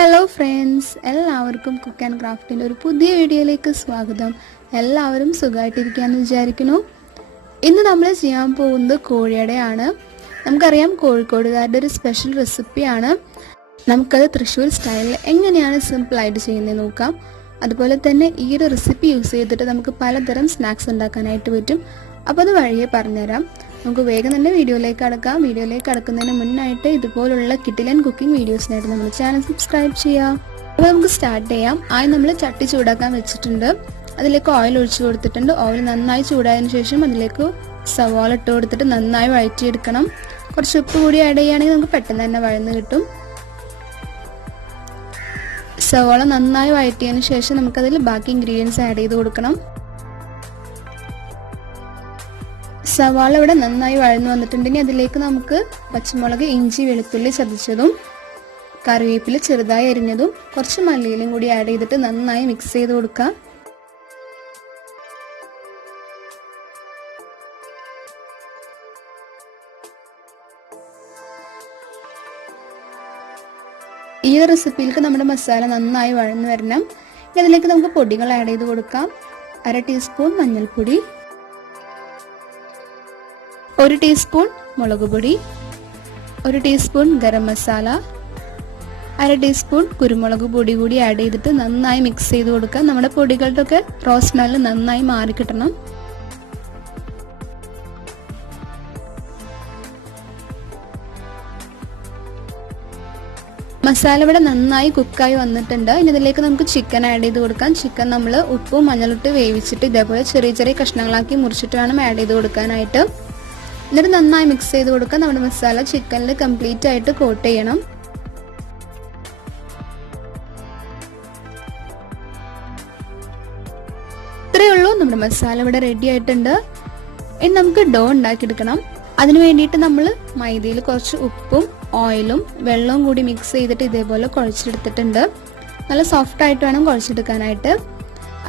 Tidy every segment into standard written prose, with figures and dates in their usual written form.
Hello friends, എല്ലാവർക്കും cook and ക്രാഫ്റ്റിൻ്റെ ഒരു പുതിയ വീഡിയോയിലേക്ക് സ്വാഗതം. എല്ലാവരും സുഖമായിട്ടിരിക്കുകയെന്ന് വിചാരിക്കുന്നു. ഇന്ന് നമ്മൾ ചെയ്യാൻ പോകുന്നത് കോഴിയടയാണ്. നമുക്കറിയാം, കോഴിക്കോടുകാരുടെ ഒരു സ്പെഷ്യൽ റെസിപ്പിയാണ്. നമുക്കത് തൃശ്ശൂർ സ്റ്റൈലിൽ എങ്ങനെയാണ് സിമ്പിളായിട്ട് ചെയ്യുന്നത് നോക്കാം. അതുപോലെ തന്നെ ഈ ഒരു റെസിപ്പി യൂസ് ചെയ്തിട്ട് നമുക്ക് പലതരം സ്നാക്സ് ഉണ്ടാക്കാനായിട്ട് പറ്റും. അപ്പോൾ അത് വഴിയെ പറഞ്ഞുതരാം. നമുക്ക് വേഗം തന്നെ വീഡിയോയിലേക്ക് കടക്കാം. വീഡിയോയിലേക്ക് കടക്കുന്നതിന് മുന്നായിട്ട് ഇതുപോലുള്ള കിടിലൻ കുക്കിംഗ് വീഡിയോസിനായിട്ട് നമ്മുടെ ചാനൽ സബ്സ്ക്രൈബ് ചെയ്യാം. അപ്പോൾ നമുക്ക് സ്റ്റാർട്ട് ചെയ്യാം. ആദ്യം നമ്മൾ ചട്ടി ചൂടാക്കാൻ വെച്ചിട്ടുണ്ട്. അതിലേക്ക് ഓയിൽ ഒഴിച്ചു കൊടുത്തിട്ടുണ്ട്. ഓയിൽ നന്നായി ചൂടായതിനു ശേഷം അതിലേക്ക് സവാള ഇട്ട് കൊടുത്തിട്ട് നന്നായി വഴറ്റിയെടുക്കണം. കുറച്ച് ഉപ്പ് കൂടി ആഡ് ചെയ്യുകയാണെങ്കിൽ നമുക്ക് പെട്ടെന്ന് തന്നെ വഴന്ന് കിട്ടും. സവാള നന്നായി വഴറ്റിയതിനു ശേഷം നമുക്കതിൽ ബാക്കി ഇൻഗ്രീഡിയൻസ് ആഡ് ചെയ്ത് കൊടുക്കണം. സവാള ഇവിടെ നന്നായി വഴന്നു വന്നിട്ടുണ്ടെങ്കിൽ അതിലേക്ക് നമുക്ക് പച്ചമുളക്, ഇഞ്ചി, വെളുത്തുള്ളി ചതച്ചതും കറിവേപ്പില ചെറുതായി അരിഞ്ഞതും കുറച്ച് മല്ലിയിലും കൂടി ആഡ് ചെയ്തിട്ട് നന്നായി മിക്സ് ചെയ്ത് കൊടുക്കാം. ഈ റെസിപ്പിയിലേക്ക് നമ്മുടെ മസാല നന്നായി വഴന്നു വരണം. ഇതിലേക്ക് നമുക്ക് പൊടികൾ ആഡ് ചെയ്ത് കൊടുക്കാം. 1/2 ടീസ്പൂൺ മഞ്ഞൾപ്പൊടി, 1 ടീസ്പൂൺ മുളക് പൊടി, 1 ടീസ്പൂൺ ഗരം മസാല, 1/2 ടീസ്പൂൺ കുരുമുളക് പൊടി കൂടി ആഡ് ചെയ്തിട്ട് നന്നായി മിക്സ് ചെയ്ത് കൊടുക്കാം. നമ്മുടെ പൊടികളുടെ ഒക്കെ റോസ് സ്മെല്ല് നന്നായി മാറി കിട്ടണം. മസാല ഇവിടെ നന്നായി കുക്കായി വന്നിട്ടുണ്ട്. ഇനി ഇതിലേക്ക് നമുക്ക് ചിക്കൻ ആഡ് ചെയ്ത് കൊടുക്കാം. ചിക്കൻ നമ്മൾ ഉപ്പും മഞ്ഞളിട്ട് വേവിച്ചിട്ട് ഇതേപോലെ ചെറിയ ചെറിയ കഷ്ണങ്ങളാക്കി മുറിച്ചിട്ട് വേണം ആഡ് ചെയ്ത് കൊടുക്കാനായിട്ട്. എന്നിട്ട് നന്നായി മിക്സ് ചെയ്ത് കൊടുക്കാം. നമ്മുടെ മസാല ചിക്കനിൽ കംപ്ലീറ്റ് ആയിട്ട് കോട്ട് ചെയ്യണം. ഇത്രയേ ഉള്ളൂ, നമ്മുടെ മസാല ഇവിടെ റെഡി ആയിട്ടുണ്ട്. ഇനി നമുക്ക് ഡോ ഉണ്ടാക്കിയെടുക്കണം. അതിന് വേണ്ടിയിട്ട് നമ്മൾ മൈദയിൽ കുറച്ച് ഉപ്പും ഓയിലും വെള്ളവും കൂടി മിക്സ് ചെയ്തിട്ട് ഇതേപോലെ കുഴച്ചെടുത്തിട്ടുണ്ട്. നല്ല സോഫ്റ്റ് ആയിട്ട് വേണം കുഴച്ചെടുക്കാനായിട്ട്.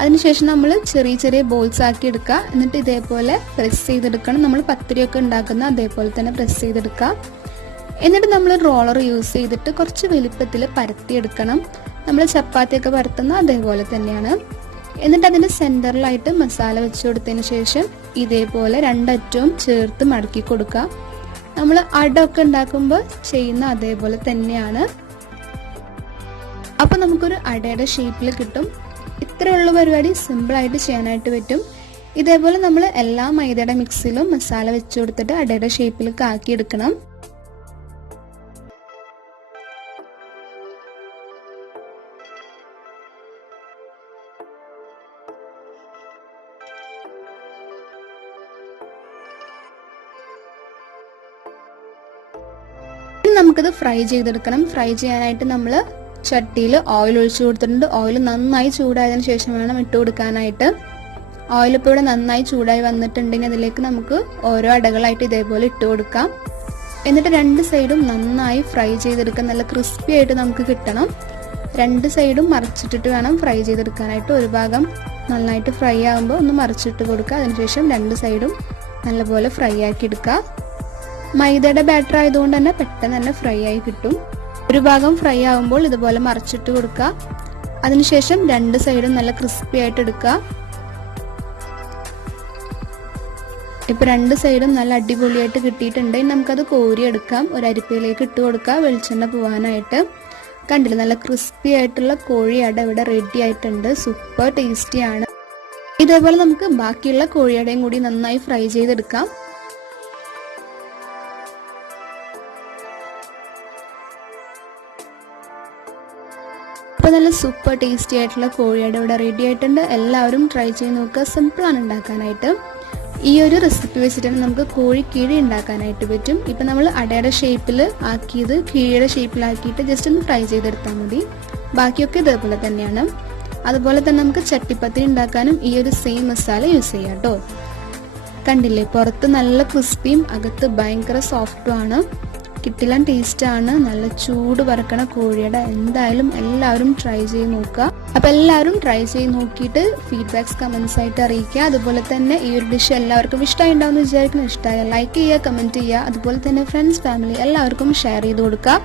അതിനുശേഷം നമ്മൾ ചെറിയ ചെറിയ ബോൾസ് ആക്കി എടുക്കുക. എന്നിട്ട് ഇതേപോലെ പ്രസ് ചെയ്തെടുക്കണം. നമ്മൾ പത്തിരിയൊക്കെ ഉണ്ടാക്കുന്ന അതേപോലെ തന്നെ പ്രസ് ചെയ്തെടുക്കുക. എന്നിട്ട് നമ്മൾ റോളർ യൂസ് ചെയ്തിട്ട് കുറച്ച് വലുപ്പത്തിൽ പരത്തിയെടുക്കണം. നമ്മൾ ചപ്പാത്തിയൊക്കെ പരത്തുന്ന അതേപോലെ തന്നെയാണ്. എന്നിട്ട് അതിൻ്റെ സെൻറ്ററിലായിട്ട് മസാല വെച്ച് കൊടുത്തതിന് ശേഷം ഇതേപോലെ രണ്ടറ്റവും ചേർത്ത് മടക്കി കൊടുക്കുക. നമ്മൾ അടയൊക്കെ ഉണ്ടാക്കുമ്പോൾ ചെയ്യുന്ന അതേപോലെ തന്നെയാണ്. അപ്പോൾ നമുക്കൊരു അടയുടെ ഷേപ്പിൽ കിട്ടും. ഇത്രയുള്ള പരിപാടി സിമ്പിളായിട്ട് ചെയ്യാനായിട്ട് പറ്റും. ഇതേപോലെ നമ്മൾ എല്ലാ മൈദയുടെ മിക്സിലും മസാല വെച്ച് കൊടുത്തിട്ട് അടയുടെ ഷേപ്പിലേക്ക് ആക്കിയെടുക്കണം. നമുക്കത് ഫ്രൈ ചെയ്തെടുക്കണം. ഫ്രൈ ചെയ്യാനായിട്ട് നമ്മൾ ചട്ടിയിൽ ഓയിൽ ഒഴിച്ചു കൊടുത്തിട്ടുണ്ട്. ഓയിൽ നന്നായി ചൂടായതിനു ശേഷം വേണം ഇട്ട് കൊടുക്കാനായിട്ട്. ഓയിൽ ഇപ്പോൾ ഇവിടെ നന്നായി ചൂടായി വന്നിട്ടുണ്ടെങ്കിൽ അതിലേക്ക് നമുക്ക് ഓരോ അടകളായിട്ട് ഇതേപോലെ ഇട്ട് കൊടുക്കാം. എന്നിട്ട് രണ്ട് സൈഡും നന്നായി ഫ്രൈ ചെയ്തെടുക്കാൻ. നല്ല ക്രിസ്പി ആയിട്ട് നമുക്ക് കിട്ടണം. രണ്ട് സൈഡും മറിച്ചിട്ടിട്ട് വേണം ഫ്രൈ ചെയ്തെടുക്കാനായിട്ട്. ഒരു ഭാഗം നന്നായിട്ട് ഫ്രൈ ആകുമ്പോൾ ഒന്ന് മറിച്ചിട്ട് കൊടുക്കുക. അതിനുശേഷം രണ്ട് സൈഡും നല്ലപോലെ ഫ്രൈ ആക്കി എടുക്കുക. മൈദയുടെ ബാറ്റർ ആയതുകൊണ്ട് തന്നെ പെട്ടെന്ന് തന്നെ ഫ്രൈ ആയി കിട്ടും. ഒരു ഭാഗം ഫ്രൈ ആകുമ്പോൾ ഇതുപോലെ മറിച്ചിട്ട് കൊടുക്കുക. അതിനുശേഷം രണ്ട് സൈഡും നല്ല ക്രിസ്പി ആയിട്ട് എടുക്കുക. ഇപ്പൊ രണ്ട് സൈഡും നല്ല അടിപൊളിയായിട്ട് കിട്ടിയിട്ടുണ്ട്. നമുക്കത് കോരിയെടുക്കാം. ഒരു അരിപ്പയിലേക്ക് ഇട്ട് കൊടുക്കുക, വെളിച്ചെണ്ണ പോവാനായിട്ട്. കണ്ടില്ല, നല്ല ക്രിസ്പി ആയിട്ടുള്ള കോഴിയട ഇവിടെ റെഡി ആയിട്ടുണ്ട്. സൂപ്പർ ടേസ്റ്റിയാണ്. ഇതേപോലെ നമുക്ക് ബാക്കിയുള്ള കോഴിയടയും കൂടി നന്നായി ഫ്രൈ ചെയ്തെടുക്കാം. അപ്പോൾ നല്ല സൂപ്പർ ടേസ്റ്റി ആയിട്ടുള്ള കോഴിയട ഇവിടെ റെഡി ആയിട്ടുണ്ട്. എല്ലാവരും ട്രൈ ചെയ്ത് നോക്കുക. സിമ്പിളാണ് ഉണ്ടാക്കാനായിട്ട്. ഈ ഒരു റെസിപ്പി വെച്ചിട്ടാണ് നമുക്ക് കോഴി കിഴി ഉണ്ടാക്കാനായിട്ട് പറ്റും. ഇപ്പം നമ്മൾ അടയുടെ ഷേപ്പിൽ ആക്കിയത് കിഴിയുടെ ഷേപ്പിലാക്കിയിട്ട് ജസ്റ്റ് ഒന്ന് ഫ്രൈ ചെയ്തെടുത്താൽ മതി. ബാക്കിയൊക്കെ ഇതേപോലെ തന്നെയാണ്. അതുപോലെ തന്നെ നമുക്ക് ചട്ടിപ്പത്തിരി ഉണ്ടാക്കാനും ഈ ഒരു സെയിം മസാല യൂസ് ചെയ്യാം കേട്ടോ. കണ്ടില്ലേ, പുറത്ത് നല്ല ക്രിസ്പിയും അകത്ത് ഭയങ്കര സോഫ്റ്റും ആണ്. കിട്ടില്ലാൻ ടേസ്റ്റാണ്. നല്ല ചൂട് പറക്കണ കോഴിയുടെ എന്തായാലും എല്ലാവരും ട്രൈ ചെയ്ത് നോക്കുക. അപ്പം എല്ലാവരും ട്രൈ ചെയ്ത് നോക്കിയിട്ട് ഫീഡ്ബാക്സ് കമൻസ് ആയിട്ട് അറിയിക്കുക. അതുപോലെ തന്നെ ഈ ഒരു ഡിഷ് എല്ലാവർക്കും ഇഷ്ടമായി ഉണ്ടാവുമെന്ന് വിചാരിക്കുന്നു. ഇഷ്ടമായ ലൈക്ക് ചെയ്യുക, കമൻറ്റ് ചെയ്യുക. അതുപോലെ തന്നെ ഫ്രണ്ട്സ്, ഫാമിലി എല്ലാവർക്കും ഷെയർ ചെയ്ത് കൊടുക്കുക.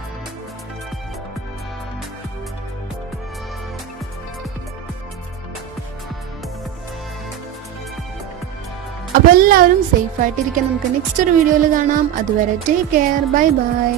അപ്പോൾ എല്ലാവരും സേഫ് ആയിട്ടിരിക്കാൻ. നമുക്ക് നെക്സ്റ്റ് ഒരു വീഡിയോയിൽ കാണാം. അതുവരെ ടേക്ക് കെയർ. Bye bye.